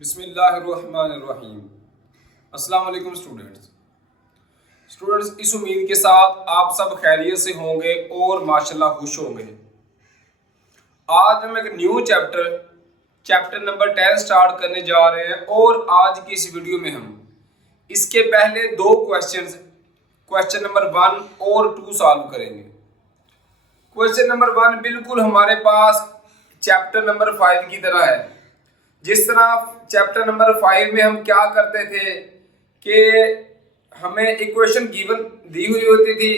बिस्मिल्लाहिर्रहमानिर्रहीम। अस्सलाम वालेकुम स्टूडेंट्स, इस उम्मीद के साथ आप सब खैरियत से होंगे और माशाल्लाह खुश होंगे। आज हम एक न्यू चैप्टर नंबर 10 स्टार्ट करने जा रहे हैं और आज की इस वीडियो में हम इसके पहले दो क्वेश्चन नंबर 1 और 2 सॉल्व करेंगे। क्वेश्चन नंबर 1 बिल्कुल हमारे पास चैप्टर नंबर 5 की तरह है। जिस तरह चैप्टर नंबर 5 में हम क्या करते थे कि हमें इक्वेशन गिवन दी हुई होती थी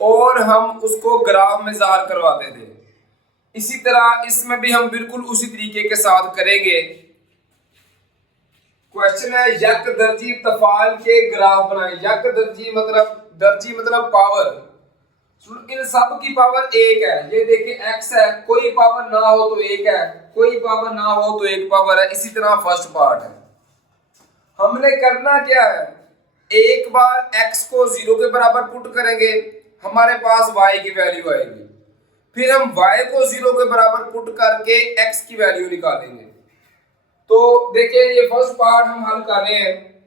और हम उसको ग्राफ में ज़ाहिर करवाते थे, इसी तरह इसमें भी हम बिल्कुल उसी तरीके के साथ करेंगे। क्वेश्चन है यक दर्जी तफाल के ग्राफ बनाए। यक दर्जी मतलब पावर। इन सब की पावर एक है। ये देखिए x है, कोई पावर ना हो तो एक है, कोई पावर ना हो तो एक पावर है। इसी तरह फर्स्ट पार्ट है। हमने करना क्या है, एक बार x को 0 के बराबर पुट करेंगे, हमारे पास y की वैल्यू आएगी। फिर हम y को 0 के बराबर पुट करके x की वैल्यू निकालेंगे। तो देखिए ये फर्स्ट पार्ट हम हल कर रहे हैं।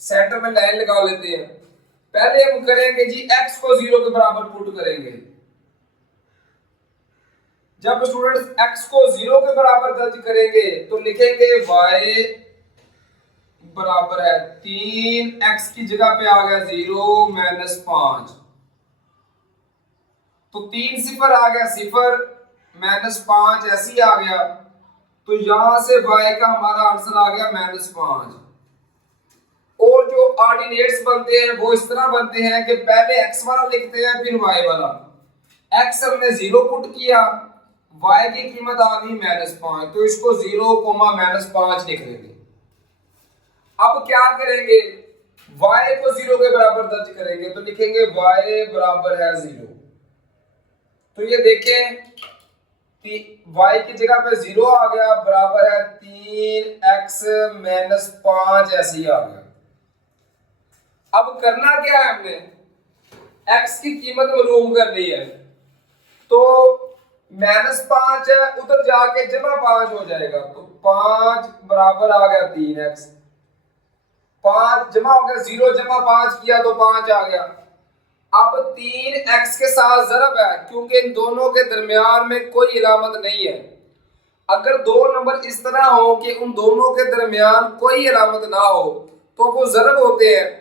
सेंटर में लाइन लगा लेते हैं। पहले हम करेंगे जी x को 0 के बराबर पुट करेंगे। जब स्टूडेंट्स x को 0 के बराबर दर्ज करेंगे तो लिखेंगे y बराबर है 3x की जगह पे आ गया 0 माइनस 5, तो 3 सिफर आ गया 0 माइनस 5 ऐसे ही आ गया। तो यहां से y का हमारा आंसर आ गया -5। और जो ऑर्डिनेट्स बनते हैं वो इस तरह बनते हैं कि पहले x वाला लिखते हैं फिर y वाला। x हमने 0 पुट किया, y की कीमत आ गई -5, तो इसको 0, -5 लिख लेंगे। अब क्या करेंगे, y को 0 के बराबर दर्ज करेंगे तो लिखेंगे y बराबर है 0। तो ये देखें y की जगह पे 0 आ गया, बराबर है 3x - 5 ऐसे ही आ गया। अब करना क्या है, हमने x की कीमत मालूम करनी है। तो -5 है, उधर जाके जमा 5 हो जाएगा, तो 5 बराबर आ गया 3x। 5 जमा हो गया, 0 जमा 5 किया तो 5 आ गया। अब 3x के साथ ज़रब है, क्योंकि इन दोनों के दरमियान में कोई इलामत नहीं है। अगर दो नंबर इस तरह हो कि उन दोनों के दरमियान कोई इलामत ना हो तो वो ज़रब होते हैं।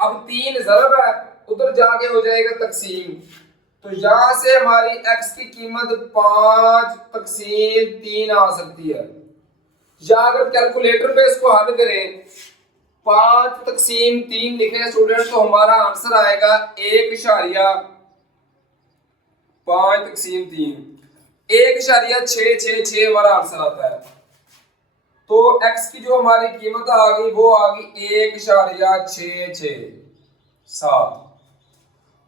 अब 3 ज़रब है, उधर जाके हो जाएगा तकसीम। तो यहां से हमारी x की कीमत 5 तकसीम 3 आ सकती है। या अगर कैलकुलेटर पे इसको हल करें, 5 तकसीम 3 लिखें स्टूडेंट, तो हमारा आंसर आएगा 1.5 तकसीम 3, 1.666 हमारा आंसर आता है। तो x की जो हमारी कीमत आ गई वो आ गई 1.667।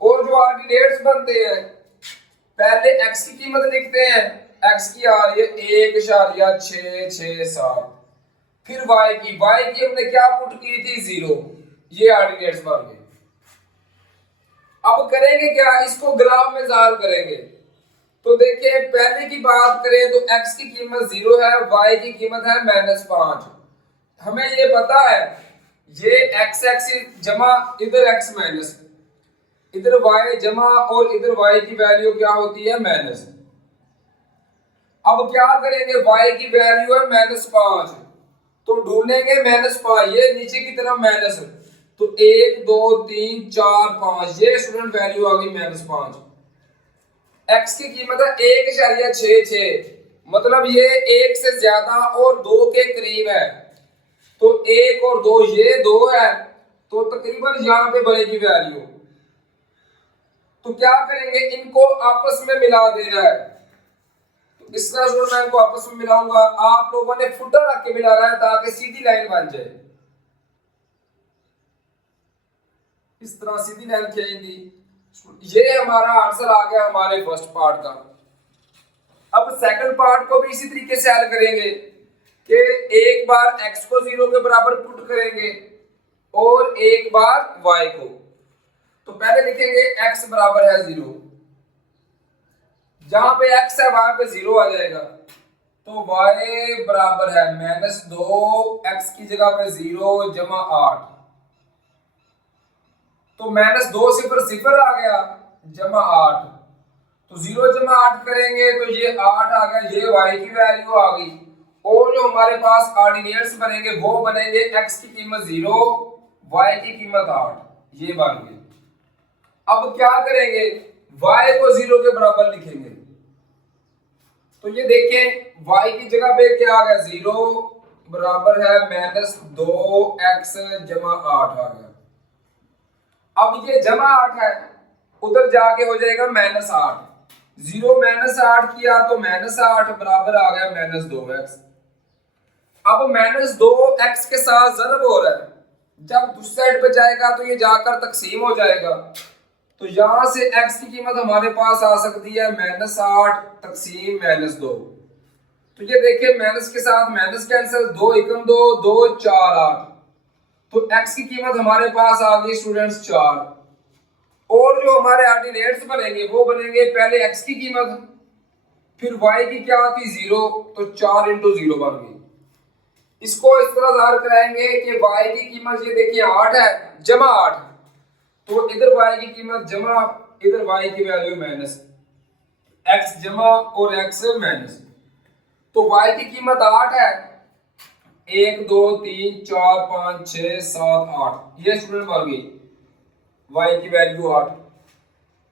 और जो ऑर्डिनेट्स बनते हैं, पहले x की कीमत लिखते हैं, x की आ रही है 1.667, फिर y की हमने क्या पुट की थी 0, ये ऑर्डिनेट्स बन गए। अब करेंगे क्या, इसको ग्राफ में ज़ाहिर करेंगे। तो देखिए पहले की बात करें तो x की कीमत 0 है, y की कीमत है -5। हमें ये पता है ये x एक्सिस जमा इधर x माइनस, इधर y जमा और इधर y की वैल्यू क्या होती है माइनस। अब क्या करेंगे, y की वैल्यू है -5, तो ढूंढेंगे -5, ये नीचे की तरफ माइनस, तो 1 2 3 4 5, ये स्टूडेंट वैल्यू आ गई -5। x की कीमत है 1.66, मतलब ये 1 से ज्यादा और 2 के करीब है। तो 1 और 2, ये 2 है, तो तकरीबन यहां पे बनेगी वैल्यू। तो क्या करेंगे, इनको आपस में मिला देना है। तो इस तरह से मैं इनको आपस में मिलाऊंगा। आप लोगों ने फुटर रख के मिलाना है ताकि सीधी लाइन बन जाए। इस तरह सीधी लाइन खींचेंगी। ये हमारा आंसर आ गया हमारे फर्स्ट पार्ट का। अब सेकंड पार्ट को भी इसी तरीके से हल करेंगे कि एक बार x को 0 के बराबर पुट करेंगे और एक बार y को। तो पहले लिखेंगे x बराबर है 0, जहां पे x है वहां पे 0 आ जाएगा। तो y बराबर है -2, x की जगह पे 0 जमा 8। तो -2 सिफर सिफर आ गया जमा 8, तो 0 जमा 8 करेंगे तो ये 8 आ गया, ये y की वैल्यू आ गई। और जो हमारे पास ऑर्डिनेट्स बनेंगे वो बनेंगे x की कीमत 0, y की कीमत 8, ये बन गई। अब क्या करेंगे, y को 0 के बराबर लिखेंगे। तो ये देखें y की जगह पे क्या आ गया, 0 बराबर है -2x जमा 8 आ गया। अब ये जमा 8 है, उधर जाके हो जाएगा -8। 0 -8 किया तो -8 बराबर आ गया -2x। अब -2x के साथ ज़रब हो रहा है, जब दूसरी साइड पे जाएगा तो ये जाकर तकसीम हो जाएगा। तो यहां से x की कीमत हमारे पास आ सकती है -8 तकसीम -2। तो ये देखिए माइनस के साथ माइनस कैंसिल, 2 एकम 2, 2 4 8। तो x की कीमत हमारे पास आ गई स्टूडेंट्स 4। और जो हमारे ऑर्डिनेट्स बनेंगे वो बनेंगे पहले x की कीमत, फिर y की क्या थी 0, तो 4 इंटू 0 बन गई। इसको इस तरह ज़ाहिर कराएंगे कि y की कीमत ये देखिए 8 है जमा 8, तो इधर y की कीमत जमा, इधर y की वैल्यू माइनस, x जमा और x माइनस। तो y की कीमत 8 है, 1 2 3 4 5 6 7 8, ये स्टूडेंट बन गई y की वैल्यू 8।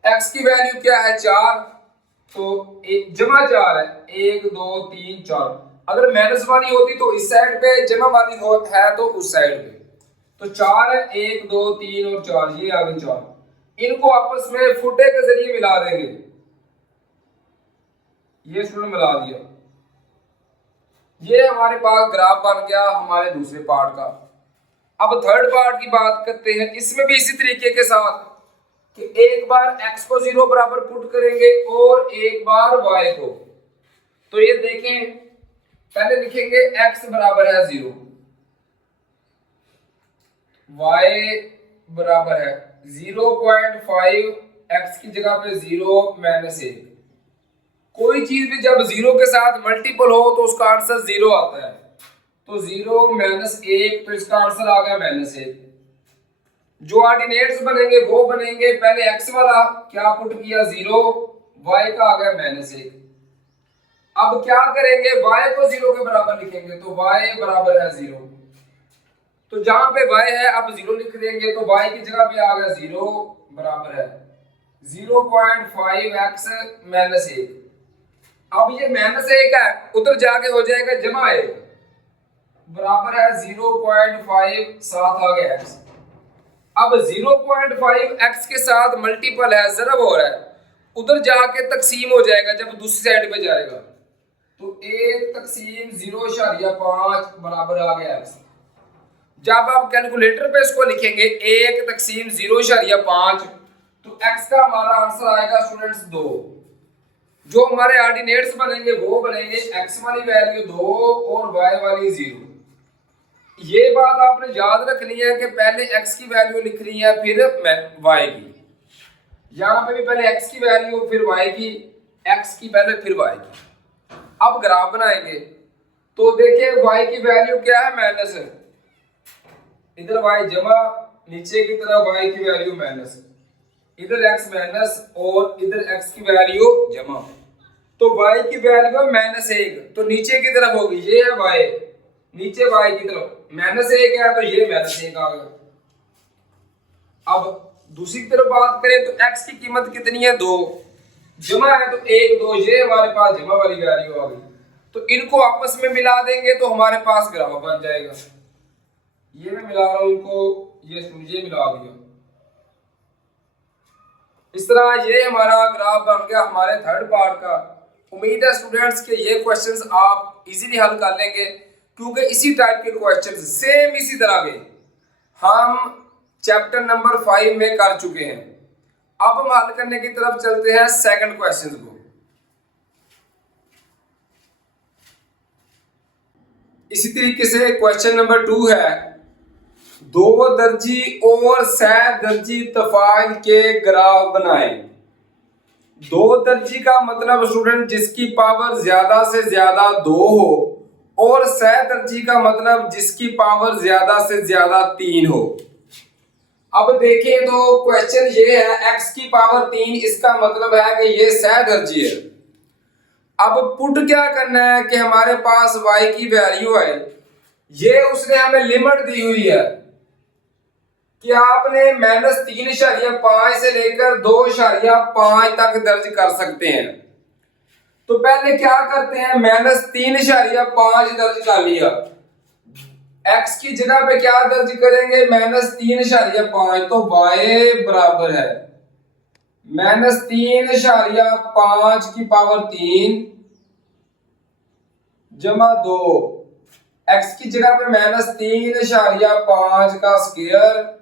x की वैल्यू क्या है 4, तो जमा 4 है, 1 2 3 4। अगर माइनस वाली होती तो इस साइड पे, जमा वाली है तो उस साइड पे। तो 4 है, 1 2 3 और 4, ये आ गई 4। इनको आपस में फुटे के जरिए मिला देंगे, ये स्टूडेंट मिला दिया। ये हमारे पास ग्राफ बन गया हमारे दूसरे पार्ट का। अब थर्ड पार्ट की बात करते हैं। इसमें भी इसी तरीके के साथ कि एक बार x को 0 बराबर पुट करेंगे और एक बार y को। तो ये देखें, पहले लिखेंगे x बराबर है 0, y बराबर है 0.5, x की जगह पे 0 -1। कोई चीज भी जब 0 के साथ मल्टीपल हो तो उसका आंसर 0 आता है। तो 0 -1, तो इसका आंसर आ गया -1। जो ऑर्डिनेट्स बनेंगे वो बनेंगे, पहले x वाला क्या पुट किया 0, y का आ गया -1। अब क्या करेंगे, y को 0 के बराबर लिखेंगे, तो y बराबर है 0। तो जहां पे y है अब 0 लिख देंगे, तो y की जगह पे आ गया 0 बराबर है 0.5x -1। अब ये -1 है, उधर जाके हो जाएगा जमा 1, बराबर है 0.5, साथ आ गया x। अब 0.5x के साथ मल्टीपल है, ज़रब हो रहा है, उधर जाके तकसीम हो जाएगा जब दूसरी साइड पे जाएगा। तो 1 तकसीम 0.5 बराबर आ गया x। जब आप कैलकुलेटर पे इसको लिखेंगे 1 तकसीम 0.5, तो x का हमारा आंसर आएगा स्टूडेंट्स 2। जो हमारे ऑर्डिनेट्स बनेंगे वो बनेंगे x वाली वैल्यू 2 और y वाली 0। ये बात आपने याद रखनी है कि पहले x की वैल्यू लिखनी है फिर y की। यहाँ पे भी पहले x की वैल्यू फिर y की, x की पहले फिर y की। अब ग्राफ बनाएंगे तो देखिए y की वैल्यू क्या है माइनस, इधर y जमा, नीचे की तरफ y की वैल्यू माइनस, इधर x माइनस और इधर x की वैल्यू जमा। तो y की वैल्यू -1, तो नीचे की तरफ होगी, ये है y, नीचे y की तरफ -1 है, तो ये -1 आ गया। अब दूसरी तरफ बात करें तो x की कीमत कितनी है 2, जमा है तो 1 2, ये हमारे पास जमा वाली वैल्यू आ गई। तो इनको आपस में मिला देंगे तो हमारे पास ग्राफ बन जाएगा। ये मैं मिला रहा हूं इनको, ये मिला दिया। इस तरह ये हमारा ग्राफ बन गया हमारे थर्ड पार्ट का। उम्मीद है स्टूडेंट्स के ये क्वेश्चंस आप इजीली हल कर लेंगे, क्योंकि इसी टाइप के क्वेश्चंस सेम इसी तरह के हम चैप्टर नंबर 5 में कर चुके हैं। अब हम हल करने की तरफ चलते हैं सेकंड क्वेश्चन को। इसी तरीके से क्वेश्चन नंबर 2 है, 2 दर्जी और सह दर्जी तफाइल के ग्राफ बनाएं। दो दर्जी का मतलब स्टूडेंट जिसकी पावर ज्यादा से ज्यादा 2 हो, और सह दर्जी का मतलब जिसकी पावर ज्यादा से ज्यादा 3 हो। अब देखें तो क्वेश्चन ये है x की पावर 3, इसका मतलब है कि ये सह दर्जी है। अब पुट क्या करना है कि हमारे पास y की वैल्यू है, ये उसने हमें लिमिट दी हुई है कि आपने -3.5 से लेकर 2.5 तक दर्ज कर सकते हैं। तो पहले क्या करते हैं, -3.5 दर्ज कर लिया, x की जगह पे क्या दर्ज करेंगे, -3.5, तो y बराबर है -3.5 की पावर 3 जमा 2, x की जगह पे -3.5 का स्क्वायर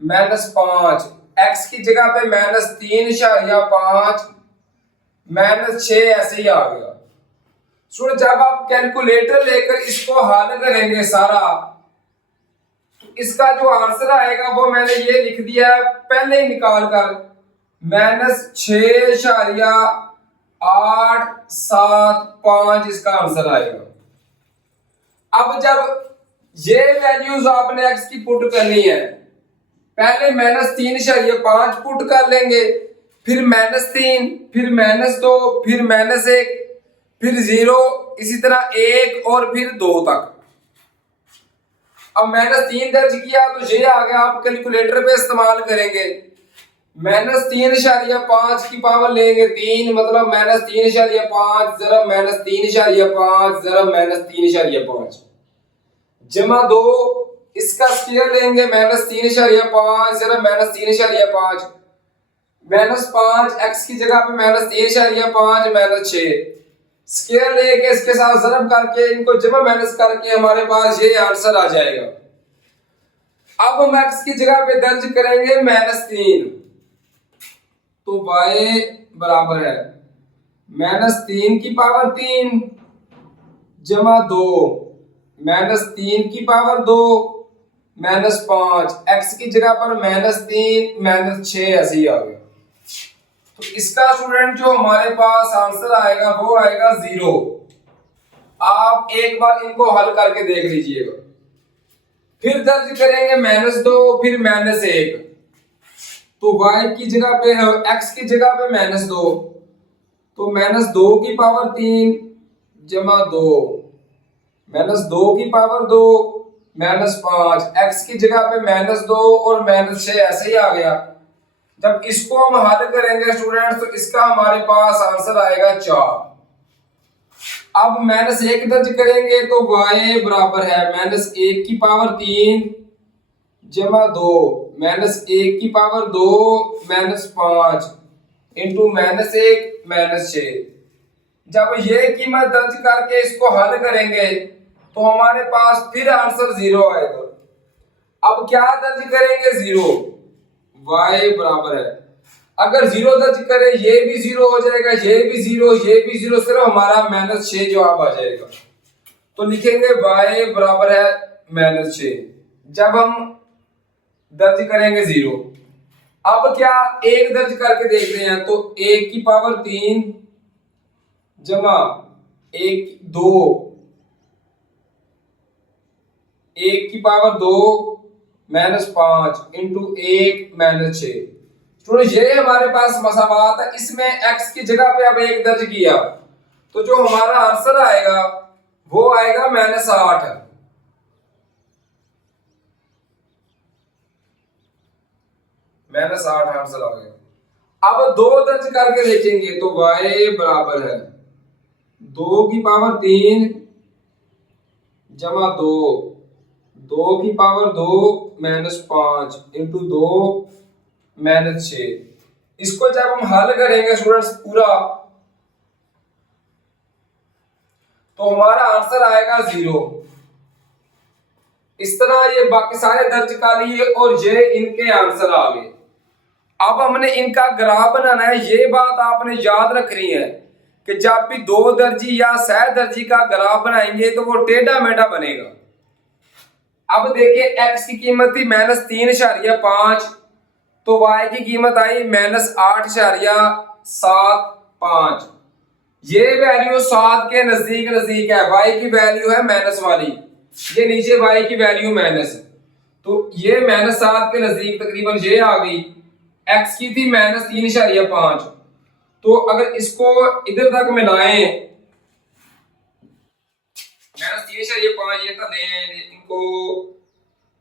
-5, x की जगह पे -3.5 -6 ऐसे ही आ गया। सुन, जब आप कैलकुलेटर लेकर इसको हल करेंगे सारा, तो इसका जो आंसर आएगा वो मैंने ये लिख दिया है पहले ही निकाल कर, -6.875 इसका आंसर आएगा। अब जब ये वैल्यूज आपने x की पुट करनी है, पहले -3.5 पुट कर लेंगे, फिर -3, फिर -2, फिर -1, फिर 0, इसी तरह 1 और फिर 2 तक। अब -3 दर्ज किया तो ये आ गया, आप कैलकुलेटर पे इस्तेमाल करेंगे, -3.5 की पावर लेंगे 3, मतलब -3.5 जरा -3.5 जरा -3.5 जमा 2, इसका स्क्वायर लेंगे -3.5 जरा -3.5 -5, x की जगह पे -3.5 -6, स्क्वायर लेके इसके साथ ज़रब करके इनको जमा माइनस करके हमारे पास ये आंसर आ जाएगा। अब हम x की जगह पे दर्ज करेंगे -3, तो y बराबर है -3 की पावर 3 जमा 2 -3 की पावर 2 -5, x की जगह पर -3 -6 ऐसे ही आ गया। तो इसका स्टूडेंट जो हमारे पास आंसर आएगा वो आएगा 0। आप एक बार इनको हल करके देख लीजिएगा। फिर दर्ज करेंगे -2, फिर -1, तो y की जगह पे x की जगह पे -2, तो -2 की पावर 3 जमा 2 -2 की पावर 2 -5, x की जगह पे -2 और -6 ऐसे ही आ गया। जब इसको हम हल करेंगे स्टूडेंट्स तो इसका हमारे पास आंसर आएगा 4। अब -1 दर्ज करेंगे तो y बराबर है -1 की पावर 3 जमा 2 -1 की पावर 2 -5 इंटू -1 -6। जब ये कीमत दर्ज करके इसको हल करेंगे तो हमारे पास फिर आंसर 0 आएगा। अब क्या दर्ज करेंगे, 0, y बराबर है, अगर 0 दर्ज करें ये भी 0 हो जाएगा, ये भी 0, ये भी 0, सिर्फ हमारा -6 जवाब आ जाएगा। तो लिखेंगे y बराबर है -6। जब हम दर्ज करेंगे 0, अब क्या 1 दर्ज करके देख रहे हैं, तो 1 की पावर 3 जमा 2 1 की पावर 2 -5 इंटू 1 -6। स्टूडेंट ये हमारे पास मसावात है, इसमें x की जगह पे अब 1 दर्ज किया तो जो हमारा आंसर आएगा वो आएगा -8। -8 आंसर आ गया। अब 2 दर्ज करके देखेंगे तो y बराबर है 2 की पावर 3 जमा 2 2 की पावर 2 -5 इंटू 2 -6। इसको जब हम हल करेंगे स्टूडेंट्स पूरा तो हमारा आंसर आएगा 0। इस तरह ये बाकी सारे दर्ज कर लिए और ये इनके आंसर आ गए। अब हमने इनका ग्राफ बनाना है। ये बात आपने याद रखनी है कि जब भी 2 दर्जी या सह दर्जी का ग्राफ बनाएंगे तो वो टेढ़ा मेढ़ा बनेगा। अब देखिए x की कीमत थी -3.5, तो y की कीमत आई -8.75, 7 5, ये वैल्यू 7 के नजदीक नजदीक है, y की वैल्यू है माइनस वाली, ये नीचे y की वैल्यू माइनस, तो ये -7 के नजदीक तकरीबन ये आ गई। x की थी -3.5, तो अगर इसको इधर तक मिलाएं, -3.5 ये तक ले, इनको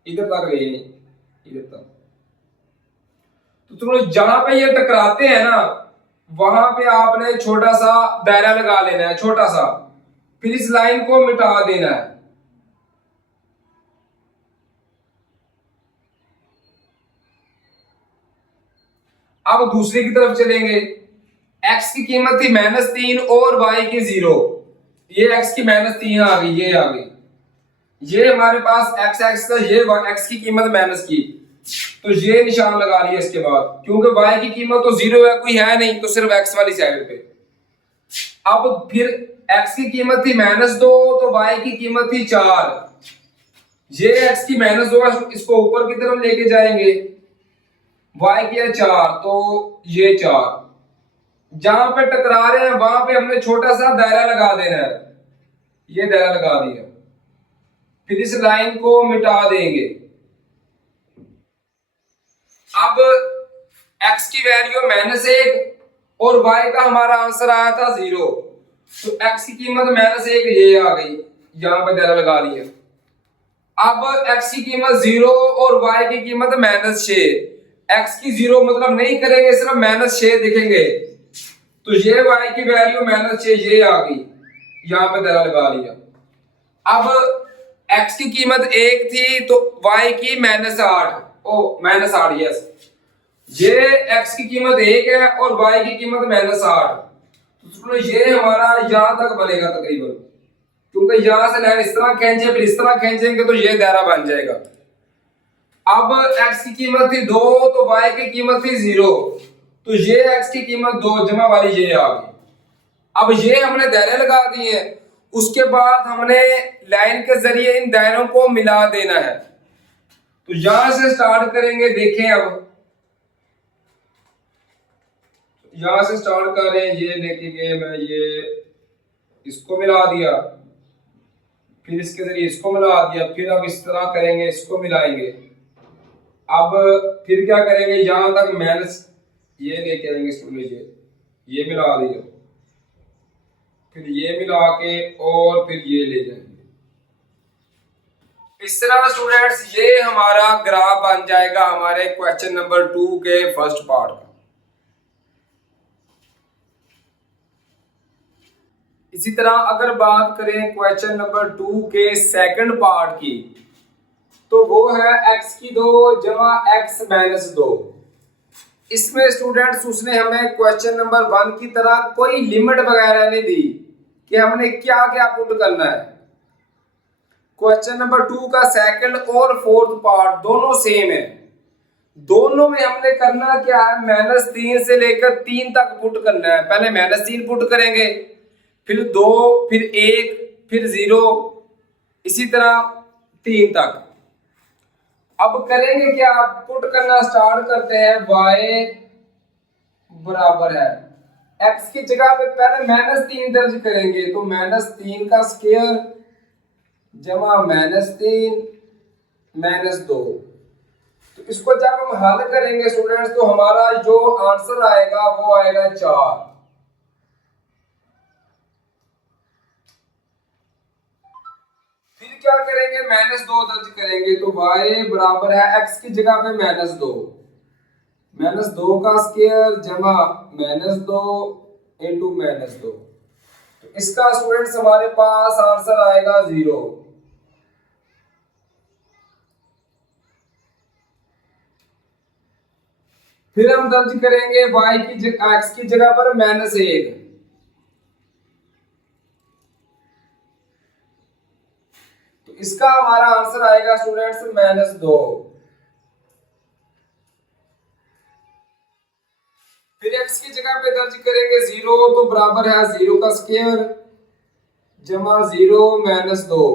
इधर तक ले, इधर तक, तो तुम जहां पे ये टकराते हैं ना, वहां पे आपने छोटा सा दायरा लगा लेना है, छोटा सा, फिर इस लाइन को मिटा देना है। अब दूसरी की तरफ चलेंगे, x की कीमत थी -3 और y की 0, ये x की -3 आ गई, ये आ गई, ये हमारे पास x था, ये x की कीमत माइनस की, तो ये निशान लगा लिया इसके बाद, क्योंकि y की कीमत तो 0 है, कोई है नहीं, तो सिर्फ x वाली साइड पे। अब फिर x की कीमत थी -2, तो y की कीमत थी 4, ये x की -2 इसको ऊपर की तरफ लेके जाएंगे, y की है 4, तो ये 4, जहां पे टकरा रहे हैं वहां पे हमने छोटा सा दायरा लगा देना है, ये दायरा लगा दिया, फिर इस लाइन को मिटा देंगे। अब x की वैल्यू -1 और y का हमारा आंसर आया था 0, तो x की कीमत -1 ये आ गई, यहां पर दायरा लगा लिया। अब x की कीमत 0 और y की कीमत -6, x की 0 मतलब नहीं करेंगे, सिर्फ -6 दिखेंगे, तो ये y की वैल्यू -6 ये आ गई, यहां पे दायरा लगा लिया। अब x की कीमत 1 थी, तो y की -8, -8, यस, ये x की कीमत 1 है और y की कीमत -8, तो ये हमारा यहां तक बनेगा तकरीबन, क्योंकि यहां से लाइन इस तरह खींचे, फिर इस तरह खींचेंगे, तो ये दायरा बन जाएगा। अब x की कीमत थी 2, तो y की कीमत थी 0, तो ये x की कीमत 2 जमा वाली ये आ गई। अब ये हमने दायरे लगा दिए, उसके बाद हमने लाइन के जरिए इन दायरों को मिला देना है, तो यहां से स्टार्ट करेंगे, देखें, अब यहां से स्टार्ट कर रहे हैं, ये देखेंगे, मैं ये इसको मिला दिया, फिर इसके जरिए इसको मिला दिया, फिर अब इस तरह करेंगे, इसको मिलाएंगे, अब फिर क्या करेंगे, यहां तक माइनस ये लेके आएंगे, इसको ये मिला दिया, फिर ये मिला के और फिर ये ले जाएंगे। इस तरह स्टूडेंट्स ये हमारा ग्राफ बन जाएगा हमारे क्वेश्चन नंबर 2 के फर्स्ट पार्ट का। इसी तरह अगर बात करें क्वेश्चन नंबर 2 के सेकंड पार्ट की, तो वो है x की 2 जमा x -2। इसमें स्टूडेंट्स उसने हमें क्वेश्चन नंबर 1 की तरह कोई लिमिट वगैरह नहीं दी कि हमने क्या क्या पुट करना है। क्वेश्चन नंबर 2 का सेकंड और फोर्थ पार्ट दोनों सेम है, दोनों में हमने करना क्या है, -3 से लेकर 3 तक पुट करना है। पहले -3 पुट करेंगे, फिर 2, फिर 1, फिर 0, इसी तरह 3 तक। अब करेंगे क्या, पुट करना स्टार्ट करते हैं। y बराबर है x की जगह पे पहले -3 दर्ज करेंगे, तो -3 का स्क्वायर जमा -3 -2। तो इसको जब हम हल करेंगे स्टूडेंट्स, तो हमारा जो आंसर आएगा वो आएगा 4। फिर क्या करेंगे, -2 दर्ज करेंगे, तो y बराबर है x की जगह पे -2, -2 का स्क्वायर जमा -2 इंटू -2। तो इसका स्टूडेंट्स हमारे पास आंसर आएगा 0। फिर हम दर्ज करेंगे x की जगह पर -1, तो इसका हमारा आंसर आएगा स्टूडेंट्स -2। फिर x की जगह पे दर्ज करेंगे 0, तो बराबर है 0 का स्क्वायर जमा 0 -2।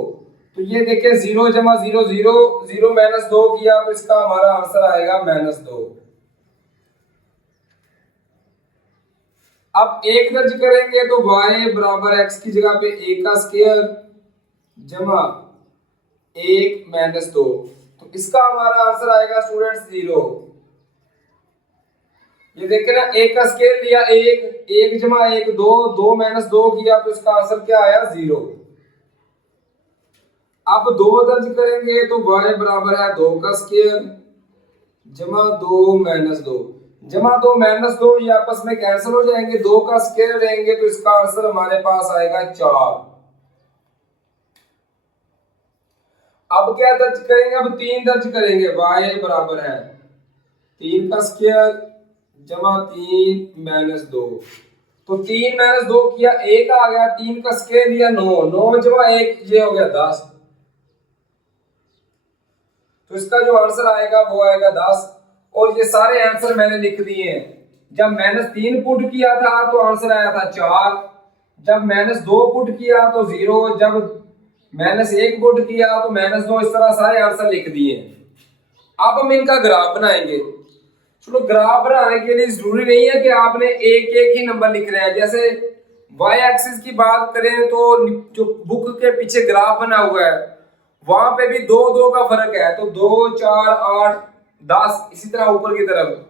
तो ये देखिए 0 जमा 0 0 0 -2 किया, तो इसका हमारा आंसर आएगा -2। अब एक दर्ज करेंगे तो y बराबर x की जगह पे 1 का स्क्वायर जमा 1 माइनस 2, तो इसका हमारा आंसर आएगा स्टूडेंट्स 0। ये देखे ना, 1 का स्क्वायर लिया 1, 1 जमा 1 2, 2 माइनस 2 किया तो इसका आंसर क्या आया 0। अब 2 दर्ज करेंगे तो y बराबर है 2 का स्क्वायर जमा 2 माइनस 2, जमा 2 माइनस 2 ये आपस में कैंसिल हो जाएंगे, 2 का स्क्वायर लेंगे तो इसका आंसर हमारे पास आएगा 4। अब क्या दर्ज करेंगे, अब 3 दर्ज करेंगे, y बराबर है 3 का स्क्वायर जमा 3 माइनस 2, तो 3 माइनस 2 किया 1 आ गया, 3 का स्क्वायर लिया 9, 9 जमा 1 ये हो गया 10, तो इसका जो आंसर आएगा वो आएगा 10। और ये सारे आंसर मैंने लिख दिए हैं। जब -3 पुट किया था तो आंसर आया था 4, जब -2 पुट किया तो 0, जब -1 पुट किया तो -2, इस तरह सारे आंसर लिख दिए। अब हम इनका ग्राफ बनाएंगे। चलो, ग्राफ बनाने के लिए जरूरी नहीं है कि आपने एक एक ही नंबर लिख रहे हैं। जैसे y एक्सिस की बात करें तो जो बुक के पीछे ग्राफ बना हुआ है वहां पे भी 2 2 का फर्क है, तो 2 4 8 10 इसी तरह ऊपर की तरफ,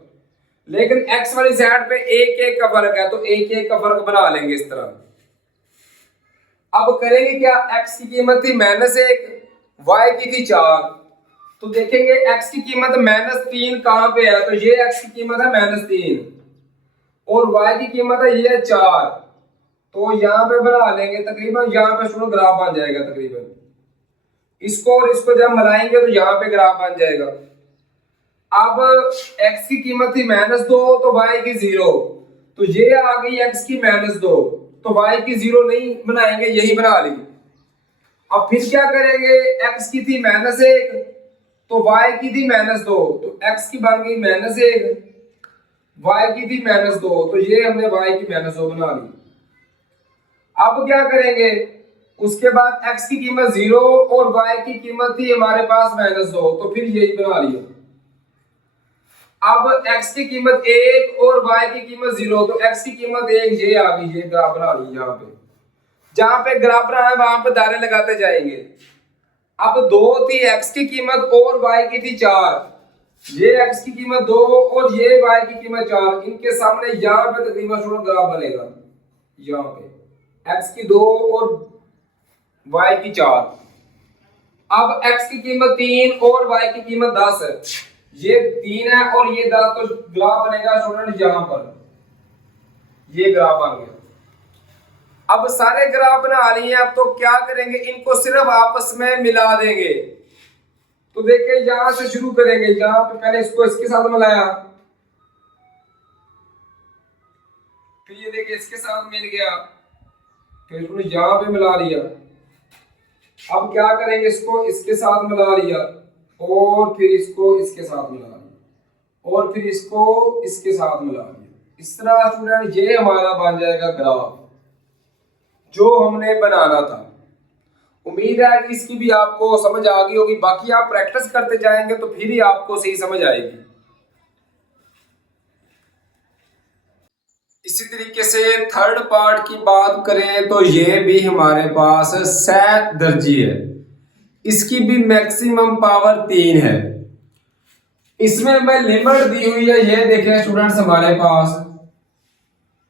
लेकिन x वाली साइड पे 1 1 का फर्क है, तो 1 1 का फर्क बना लेंगे इस तरह। अब करेंगे क्या, x की कीमत थी -1, y की थी 4, तो देखेंगे x की कीमत -3 कहां पे है, तो ये x की कीमत है -3 और y की कीमत है ये 4, तो यहां पे बना लेंगे तकरीबन, यहां पे शुरू ग्राफ बन जाएगा तकरीबन। इसको और इसको जब मिलाएंगे तो यहां पे ग्राफ बन जाएगा। अब x की कीमत थी -2 तो y की 0, तो ये आ गई x की -2, तो y की 0 नहीं बनाएंगे, यही बना ली। अब फिर क्या करेंगे, x की थी -1 तो y की थी -2, तो x की बन गई -1, y की थी -2, तो ये हमने y की -2 बना ली। अब क्या करेंगे, उसके बाद x की कीमत 0 और y की कीमत थी हमारे पास -2, तो फिर यही बना लिया। अब x की कीमत 1 और y की कीमत 0, तो x की कीमत 1 ये आ गई, ये ग्राफ बना ली। यहाँ पे जहां पे ग्राफ बना है वहां पे दायरे लगाते जाएंगे। अब 2 थी x की कीमत और y की थी 4, ये x की कीमत 2 और ये y की कीमत 4, इनके सामने यहाँ पे तकरीबन शुरू ग्राफ बनेगा। यहाँ पे x की 2 और y की 4, अब x की कीमत 3 और y की कीमत 10 है, ये 3 है और ये 10, तो ग्राफ बनेगा स्टूडेंट यहां पर, ये ग्राफ आ गया। अब सारे ग्राफ बना लिए, अब तो क्या करेंगे, इनको सिर्फ आपस में मिला देंगे। तो देखिए यहां से शुरू करेंगे, यहां पे पहले इसको इसके साथ मिलाया, फिर ये देखिए इसके साथ मिल गया, फिर यहां पे मिला लिया। अब क्या करेंगे, इसको इसके साथ मिला लिया और फिर इसको इसके साथ मिला लिया और फिर इसको इसके साथ मिला लिया। इस तरह स्टूडेंट ये हमारा बन जाएगा ग्राफ जो हमने बनाना था। उम्मीद है कि इसकी भी आपको समझ आ गई होगी, बाकी आप प्रैक्टिस करते जाएंगे तो फिर ही आपको सही समझ आएगी। इसी तरीके से थर्ड पार्ट की बात करें तो ये भी हमारे पास सह दर्जी है, इसकी भी मैक्सिमम पावर 3 है। इसमें हमें लिमिट दी हुई है, ये देखें स्टूडेंट्स हमारे पास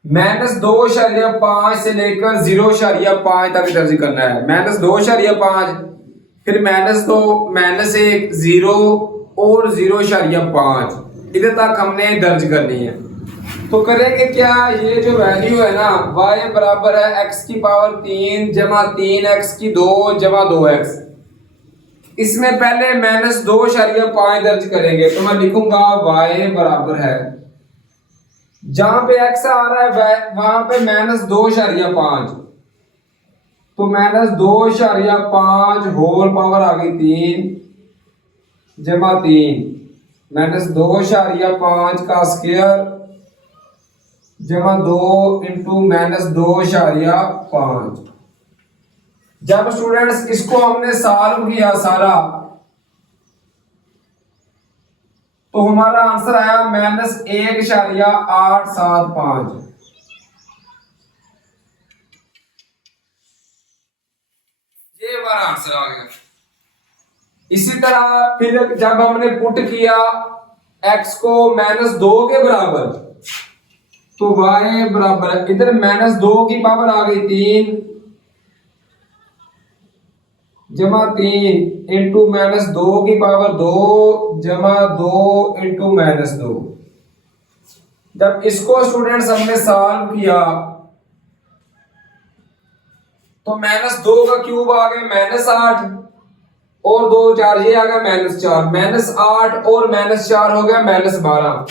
-2.5 से लेकर 0.5 तक दर्ज करना है। -2.5, फिर -2, -1, 0 और 0.5 इधर तक हमने दर्ज करनी है। तो करेंगे क्या, ये जो वैल्यू है ना y बराबर है x की पावर 3 जमा 3x की 2 जमा 2x, इसमें पहले -2.5 दर्ज करेंगे, तो मैं लिखूंगा y बराबर है, जहां पे x आ रहा है वहां पे -2.5, तो -2.5 होल पावर आ गई 3 जमा 3, -2.5 का स्क्वायर जमा 2 इंटू -2.5। जब स्टूडेंट्स इसको हमने सॉल्व किया सारा तो हमारा आंसर आया -1.875। ये हमारा आंसर आ गया। इसी तरह फिर जब हमने पुट किया x को -2 के बराबर, तो y बराबर इधर -2 की पावर आ गई 3 जमा 3 इंटू -2 की पावर 2 जमा 2 इंटू -2। जब इसको स्टूडेंट्स हमने सॉल्व किया तो -2 का क्यूब आ गया -8 और 2 4 ये आ गया -4, -8 और -4 हो गया -12।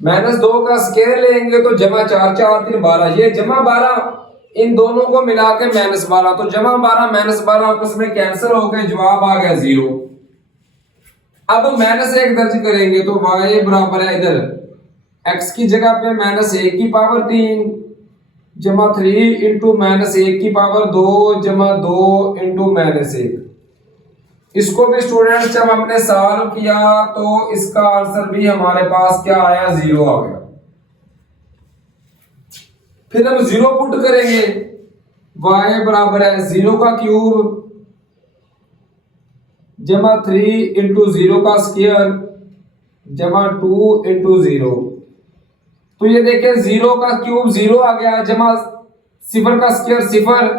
-2 का स्क्वायर लेंगे तो जमा 4 4 3 12, ये जमा 12 इन दोनों को मिला के -12, तो जमा 12 -12 आपस में कैंसिल हो गए, जवाब आ गया 0। अब -1 दर्ज करेंगे तो y बराबर है इधर x की जगह पे -1 की पावर 3 जमा 3 इंटू -1 की पावर 2 जमा 2 इंटू -1। इसको भी स्टूडेंट्स जब हमने सॉल्व किया तो इसका आंसर भी हमारे पास क्या आया, 0 आ गया। फिर हम 0 पुट करेंगे, y बराबर है 0 का क्यूब जमा 3 इंटू 0 का स्क्वायर जमा 2 इंटू 0। तो ये देखिए 0 का क्यूब 0 आ गया, जमा 0 का स्क्वायर 0,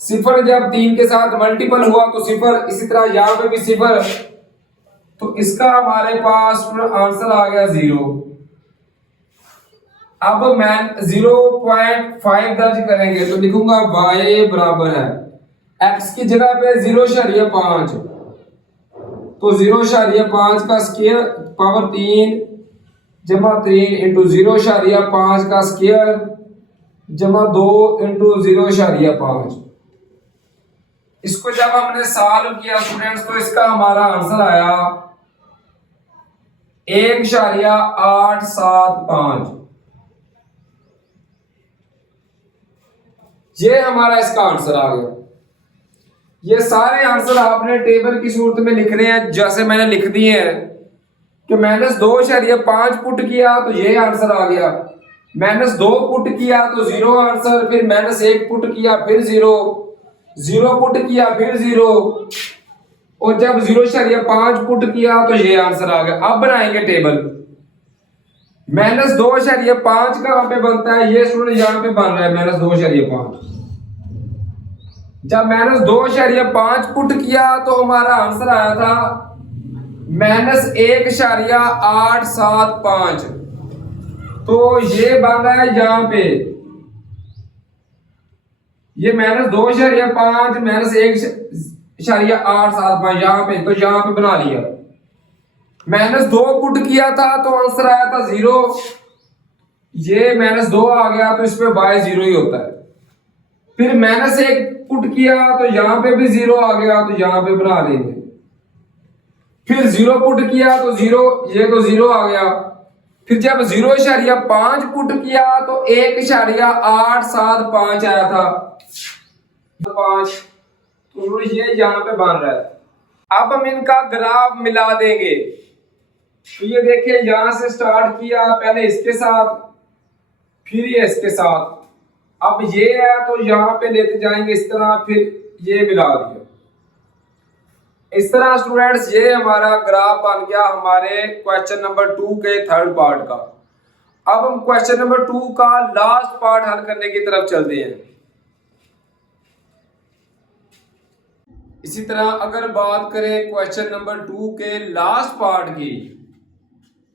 0 जब 3 के साथ मल्टीपल हुआ तो 0, इसी तरह यहां पे भी 0, तो इसका हमारे पास आंसर आ गया 0। अब मैं 0.5 दर्ज करेंगे तो लिखूंगा y बराबर है x की जगह पे 0.5, तो 0.5 का स्क्वायर पावर 3 जमा 3 इंटू 0.5 का स्क्वायर जमा 2 इंटू 0.5। इसको जब हमने सॉल्व किया स्टूडेंट्स तो इसका हमारा आंसर आया 1.875। ये हमारा इसका आंसर आ गया। ये सारे आंसर आपने टेबल की सूरत में लिखने हैं, जैसे मैंने लिख दिए हैं कि -2.5 पुट किया तो ये आंसर आ गया, -2 पुट किया तो 0 आंसर, फिर -1 पुट किया फिर 0, 0 पुट किया फिर 0, और जब 0.5 पुट किया तो ये आंसर आ गया। अब बनाएंगे टेबल। -2.5 कहां पे बनता है, ये स्टूडेंट यहां पे बन रहा है -2.5। जब -2.5 पुट किया तो हमारा आंसर आया था -1.875। तो ये बन रहा है यहां पे, ये -2.5 -1.875 यहां पे, तो यहां पे बना लिया। -2 पुट किया था तो आंसर आया था 0, ये -2 आ गया तो इसमें y 0 ही होता है। फिर -1 पुट किया तो यहां पे भी 0 आ गया, तो यहां पे बना लेंगे। फिर 0 पुट किया तो 0, ये तो 0 आ गया। फिर जब 0.5 पुट किया तो 1.875 आया था 5, तो ये यहां पे बन रहा है। अब हम इनका ग्राफ मिला देंगे, तो ये देखिए यहां से स्टार्ट किया पहले इसके साथ, फिर ये इसके साथ, अब ये है तो यहां पे लेते जाएंगे इस तरह, फिर ये मिला दिया। इस तरह स्टूडेंट्स ये हमारा ग्राफ बन गया हमारे क्वेश्चन नंबर 2 के थर्ड पार्ट का। अब हम क्वेश्चन नंबर 2 का लास्ट पार्ट हल करने की तरफ चलते हैं। इसी तरह अगर बात करें क्वेश्चन नंबर 2 के लास्ट पार्ट की,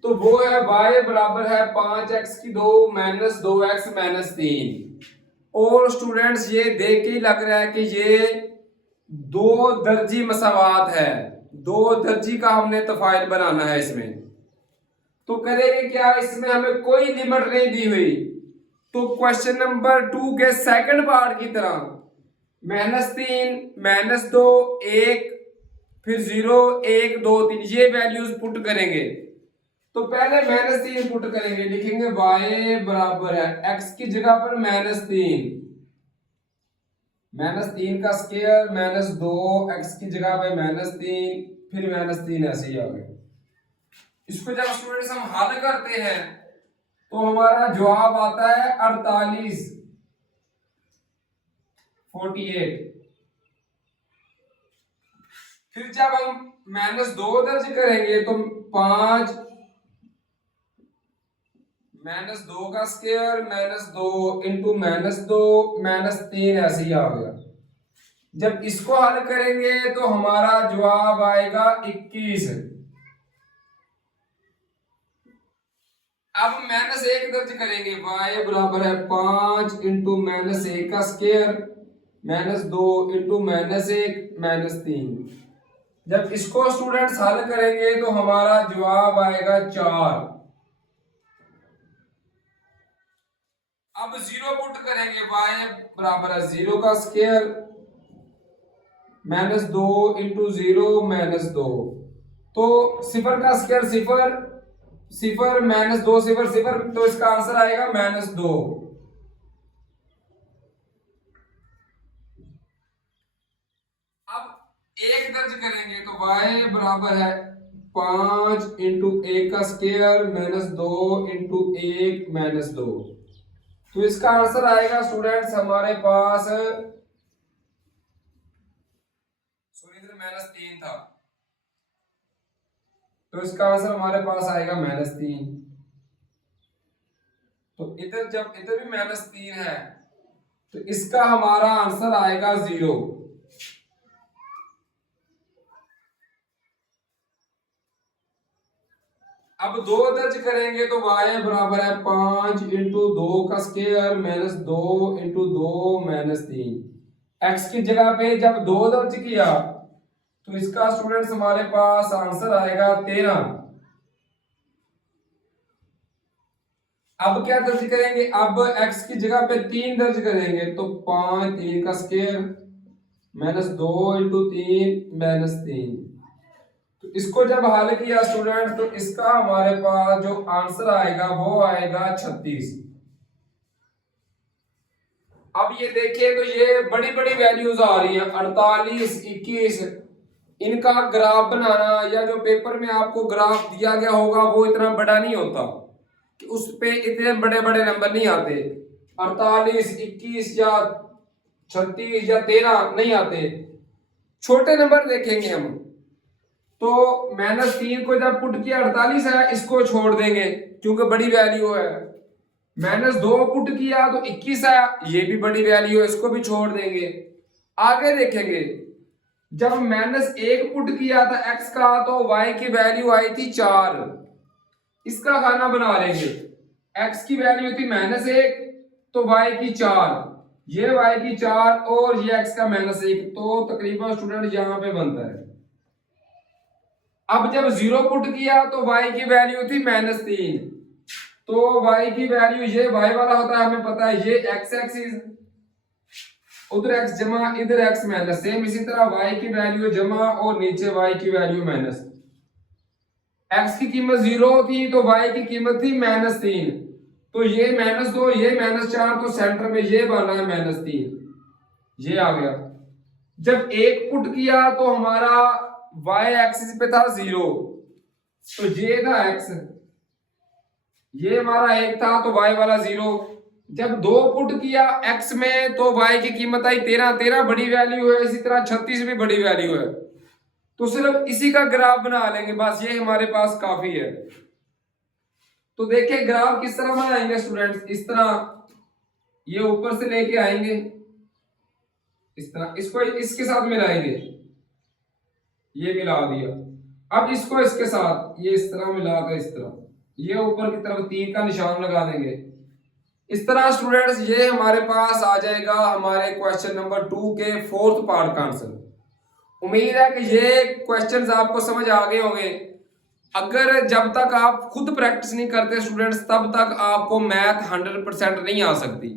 तो वो है y बराबर है 5x की 2 -2x -3। और स्टूडेंट्स ये देख के ही लग रहा है कि ये 2 दर्जी मसावात है, 2 दर्जी का हमने तफाइल बनाना है इसमें। तो करेंगे क्या, इसमें हमें कोई लिमिट नहीं दी हुई, तो क्वेश्चन नंबर 2 के सेकंड पार्ट की तरह -3 -2 1 फिर 0 1 2 3 ये वैल्यूज पुट करेंगे। तो पहले -3 पुट करेंगे, लिखेंगे y बराबर है x की जगह पर -3 का स्क्वायर -2 x की जगह पे -3 फिर -3 ऐसे ही आ गए। इसको जब स्टूडेंट्स हम हल करते हैं तो हमारा जवाब आता है 48। फिर जब हम -2 दर्ज करेंगे तो 5 -2 का स्क्वायर -2 इंटू -2 -3 ऐसे ही आ गया। जब इसको हल करेंगे तो हमारा जवाब आएगा 21। अब -1 दर्ज करेंगे, y बराबर है 5 इंटू -1 का स्क्वायर -2 इंटू -1 -3। जब इसको स्टूडेंट्स हल करेंगे तो हमारा जवाब आएगा 4। अब 0 पुट करेंगे, y बराबर है 0 का स्क्वायर -2 इंटू 0 -2। तो 0 का स्क्वायर 0, 0 -2 0 0, तो इसका आंसर आएगा -2। अब 1 दर्ज करेंगे तो y बराबर है 5 इंटू 1 का स्क्वायर -2 इंटू 1 -2। तो इसका आंसर आएगा स्टूडेंट्स हमारे पास, सॉरी इधर -3 था, तो इसका आंसर हमारे पास आएगा -3। तो इधर जब इधर भी -3 है तो इसका हमारा आंसर आएगा 0। अब 2 दर्ज करेंगे तो y बराबर है 5 इंटू 2 का स्क्वायर -2 इंटू 2 -3। x की जगह पे जब 2 दर्ज किया तो इसका स्टूडेंट्स हमारे पास आंसर आएगा 13। अब क्या दर्ज करेंगे, अब x की जगह पे 3 दर्ज करेंगे तो 5 3 का स्क्वायर -2 इंटू 3 -3। तो इसको जब हल किया स्टूडेंट तो इसका हमारे पास जो आंसर आएगा वो आएगा 36। अब ये देखिए तो ये बड़ी बड़ी वैल्यूज आ रही हैं, 48 21। इनका ग्राफ बनाना या जो पेपर में आपको ग्राफ दिया गया होगा वो इतना बड़ा नहीं होता कि उस पे इतने बड़े बड़े नंबर नहीं आते। 48 21 या 36 या 13 नहीं आते, छोटे नंबर देखेंगे हम। तो -3 को जब पुट किया 48 है, इसको छोड़ देंगे क्योंकि बड़ी वैल्यू है। -2 पुट किया तो 21 है, ये भी बड़ी वैल्यू है, इसको भी छोड़ देंगे। आगे देखेंगे, जब -1 पुट किया था x का तो y की वैल्यू आई थी 4। इसका खाना बना लेंगे, x की वैल्यू थी -1 तो y की 4, ये y की 4 और ये x का -1, तो तकरीबन स्टूडेंट यहां पे बनता है। अब जब 0 पुट किया तो y की वैल्यू थी -3, तो y की वैल्यू ये y वाला होता है, हमें पता है ये x एक्सिस, उधर x जमा इधर x माइनस, सेम इसी तरह y की वैल्यू जमा और नीचे y की वैल्यू माइनस। x की कीमत 0 थी तो y की कीमत थी -3, तो ये -2 ये -4, तो सेंटर में ये बना है -3, ये आ गया। जब 1 पुट किया तो हमारा y एक्सिस पे था 0, तो ये था x, ये हमारा 1 था तो y वाला 0। जब 2 पुट किया x में तो y की कीमत आई 13, 13 बड़ी वैल्यू है, इसी तरह 36 भी बड़ी वैल्यू है। तो सिर्फ इसी का ग्राफ बना लेंगे, बस ये हमारे पास काफी है। तो देखिए ग्राफ किस तरह बनाएंगे स्टूडेंट्स, इस तरह ये ऊपर से लेके आएंगे, इस तरह इसको इसके साथ मिलाएंगे, ये मिला दिया। अब इसको इसके साथ ये इस तरह मिला कर इस तरह, ये ऊपर की तरफ 3 का निशान लगा देंगे। इस तरह स्टूडेंट्स ये हमारे पास आ जाएगा हमारे क्वेश्चन नंबर 2 के 4th पार्ट का आंसर। उम्मीद है कि ये क्वेश्चंस आपको समझ आ गए होंगे। अगर जब तक आप खुद प्रैक्टिस नहीं करते स्टूडेंट्स, तब तक आपको मैथ 100% नहीं आ सकती।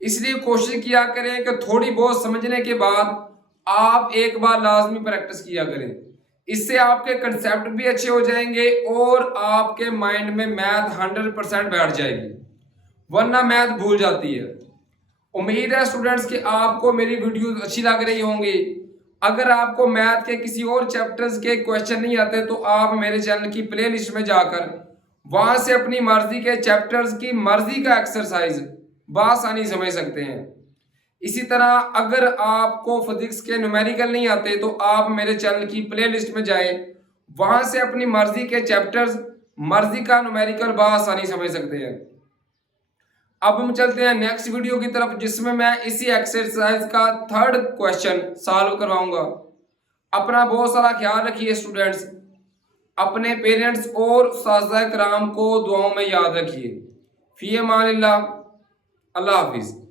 इसलिए कोशिश किया करें कि थोड़ी बहुत समझने के बाद आप एक बार लाजमी प्रैक्टिस किया करें, इससे आपके कंसेप्ट भी अच्छे हो जाएंगे और आपके माइंड में मैथ 100% बैठ जाएगी, वरना मैथ भूल जाती है। उम्मीद है स्टूडेंट्स कि आपको मेरी वीडियो अच्छी लग रही होंगी। अगर आपको मैथ के किसी और चैप्टर्स के क्वेश्चन नहीं आते तो आप मेरे चैनल की प्लेलिस्ट में जाकर वहां से अपनी मर्जी के चैप्टर्स की मर्जी का एक्सरसाइज बआसानी समझ सकते हैं। इसी तरह अगर आपको फिजिक्स के न्यूमेरिकल नहीं आते तो आप मेरे चैनल की प्लेलिस्ट में जाएं, वहां से अपनी मर्जी के चैप्टर्स, मर्जी का न्यूमेरिकल बआसानी समझ सकते हैं। अब हम चलते हैं नेक्स्ट वीडियो की तरफ, जिसमें मैं इसी एक्सरसाइज का थर्ड क्वेश्चन सॉल्व करवाऊंगा। अपना बहुत सारा ख्याल रखिए स्टूडेंट्स, अपने पेरेंट्स और उस्ताद-ए-किराम को दुआओं में याद रखिए। फी अमानिल्लाह, अल्लाह हाफिज।